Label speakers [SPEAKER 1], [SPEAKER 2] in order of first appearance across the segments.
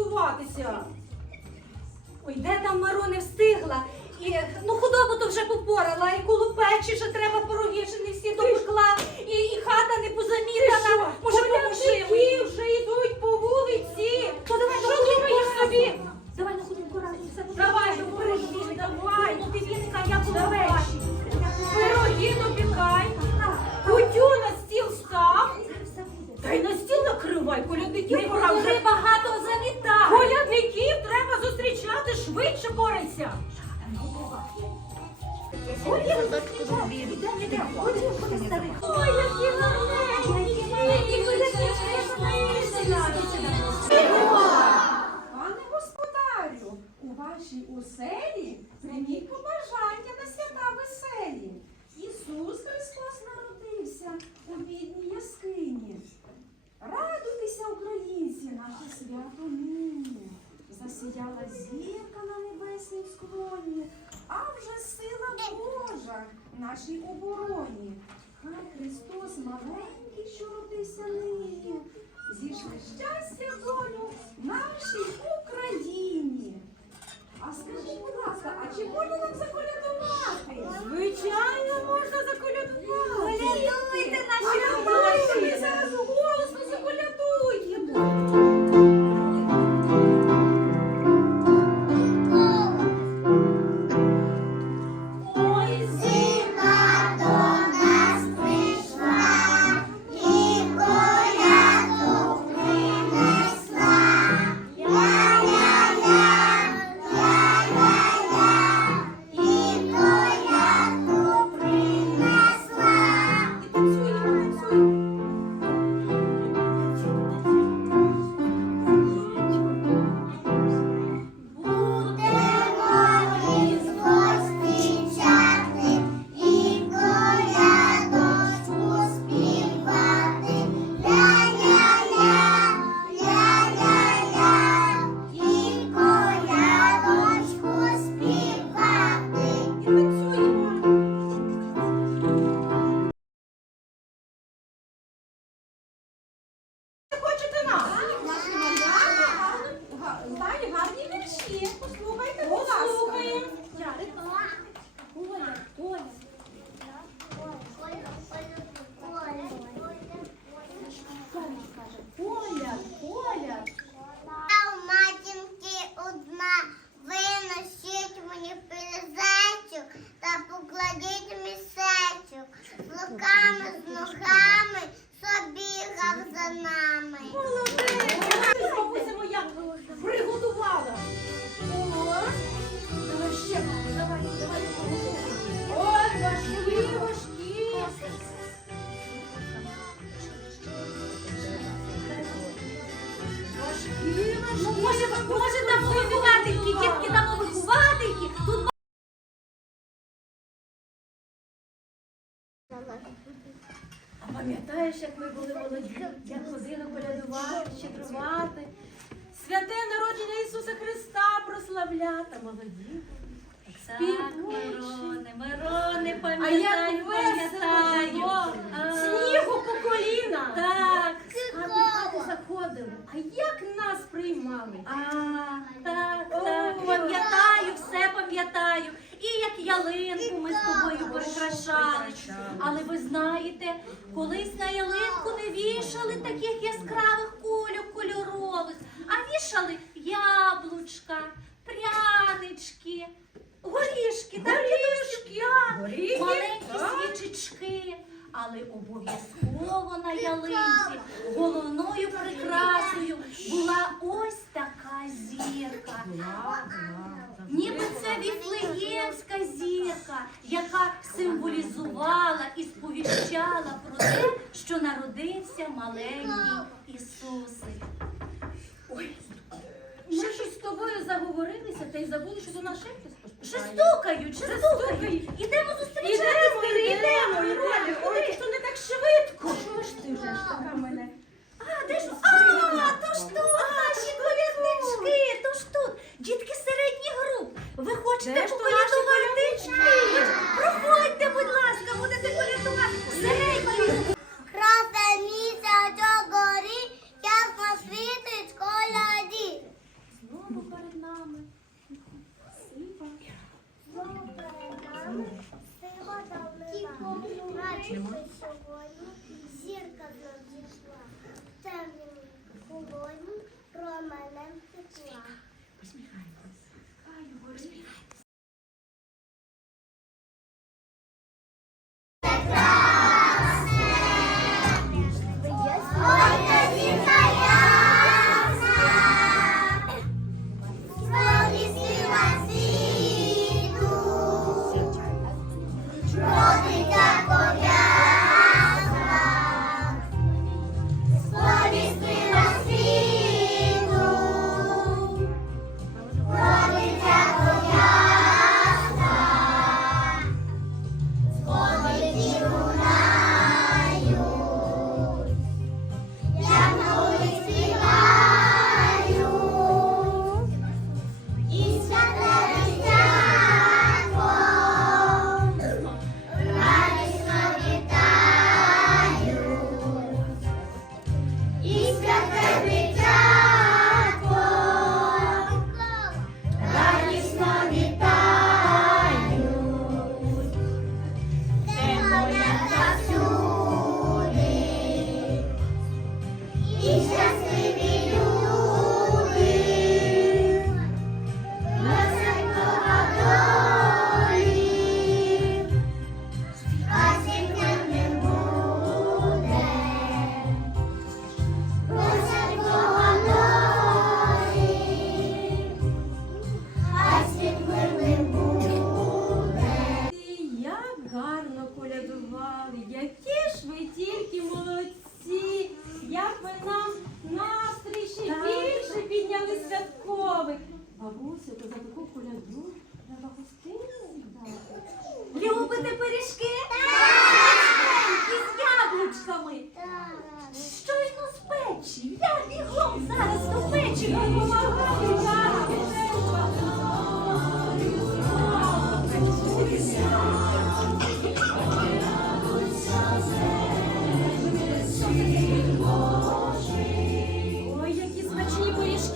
[SPEAKER 1] приготуватися.
[SPEAKER 2] Ой, де там Маро не встигла. І, ну, худобу то вже попорала, і коло печі ще треба пироги, ще не всі допекла, і, і хата не позамітана. Може, поможи мені?
[SPEAKER 1] вже йдуть по вулиці.
[SPEAKER 2] То давай
[SPEAKER 1] Що думаєш собі?
[SPEAKER 2] Давай на худобу разом все буде.
[SPEAKER 1] Давай, допоможи, давай.
[SPEAKER 2] Ну, ти вінка, я буду бачити.
[SPEAKER 1] Пироги допікай. Кутю на стіл став. Та й на накривай, колядників пора вже.
[SPEAKER 2] багато замітай.
[SPEAKER 1] Колядників треба зустрічати швидше кориться.
[SPEAKER 2] Ой, які гарненькі, які
[SPEAKER 3] Пане господарю, у вашій оселі прийміть побажання на свята веселі. Ісус Христос народився у бідній яскині. Радуйтеся, українці, наше. Засіяла зірка на небеснім склоні, а вже сила Божа нашій обороні. Хай Христос маленький, що родився нині, зійшли щастя долю нашій Україні. А скажіть, будь ласка, а чи можна нам заколядувати?
[SPEAKER 1] Звичайно,
[SPEAKER 2] може, там виховательки, дітки там виховательки. Тут
[SPEAKER 1] А пам'ятаєш, як ми були молоді, як ходили колядувати, щедрувати, святе народження Ісуса Христа прославляти, молоді. А як
[SPEAKER 2] пам'ятаю, пам'ятаю.
[SPEAKER 1] Снігу по коліна!
[SPEAKER 2] Так,
[SPEAKER 1] хату заходили. А як нас приймали?
[SPEAKER 2] а, так, так, пам'ятаю, все пам'ятаю. І як ялинку ми з тобою прикрашали. Але ви знаєте, колись на ялинку не вішали таких яскравих кульок кольорових, а вішали яблучка, прянички, горішки, дідусю? Так,
[SPEAKER 1] Горіхи,
[SPEAKER 2] маленькі свічечки. Але обов'язково на ялинці головною прикрасою була ось така зірка. Ніби це віфлеємська зірка, яка символізувала і сповіщала про те, що народився маленький Ісусик.
[SPEAKER 1] Ми щось з тобою заговорилися та й забули, що до нас хтось
[SPEAKER 2] Ще стукають, ще стукають. Ідемо
[SPEAKER 4] нема? Зірка надійшла. Темним холодним променем тепла.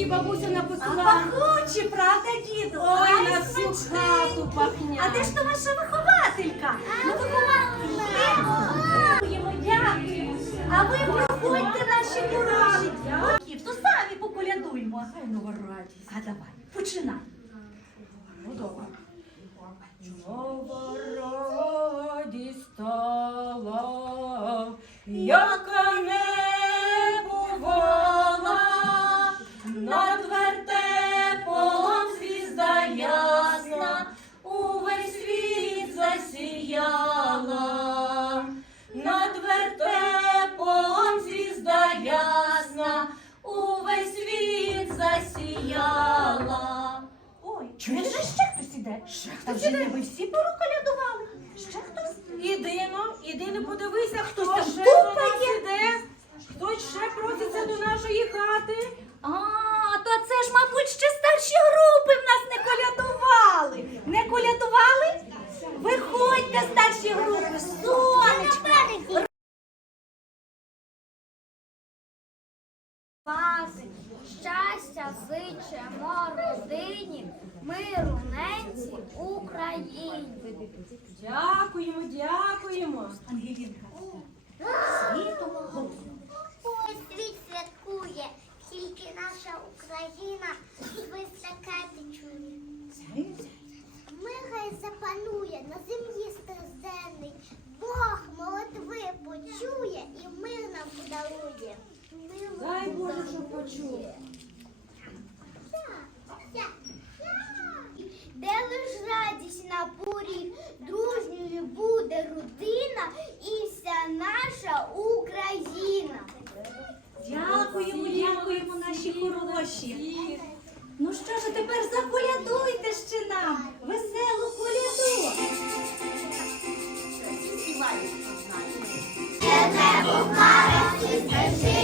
[SPEAKER 2] Пиріжки
[SPEAKER 1] бабуся
[SPEAKER 2] А
[SPEAKER 1] напекла.
[SPEAKER 2] пахучі, правда, діду?
[SPEAKER 1] Ой, на всю хату пахня.
[SPEAKER 2] А де ж то ваша вихователька? Ну, вихователька. Дякуємо, дякуємо. А ви проходьте наші хороші. То самі поколядуємо.
[SPEAKER 1] Хай нова радість.
[SPEAKER 2] А давай, починай.
[SPEAKER 1] Ну, добре. Нова засіяла.
[SPEAKER 2] Ой, чуєш, вже ще хтось іде?
[SPEAKER 1] Ще
[SPEAKER 2] Та вже не ви всі пороколядували. Ще хтось?
[SPEAKER 1] Іди ну, іди не подивися, хто
[SPEAKER 2] Хтось там
[SPEAKER 1] ще до нас
[SPEAKER 2] тупає.
[SPEAKER 1] іде. Хтось ще проситься до нашої хати.
[SPEAKER 2] А, то це ж, мабуть, ще старші групи в нас не колядували. Не колядували? Виходьте, старші групи, сонечко.
[SPEAKER 4] Паси, щастя зичемо родині, миру ненці Україні.
[SPEAKER 1] Дякуємо, дякуємо.
[SPEAKER 2] Ангелінка,
[SPEAKER 4] А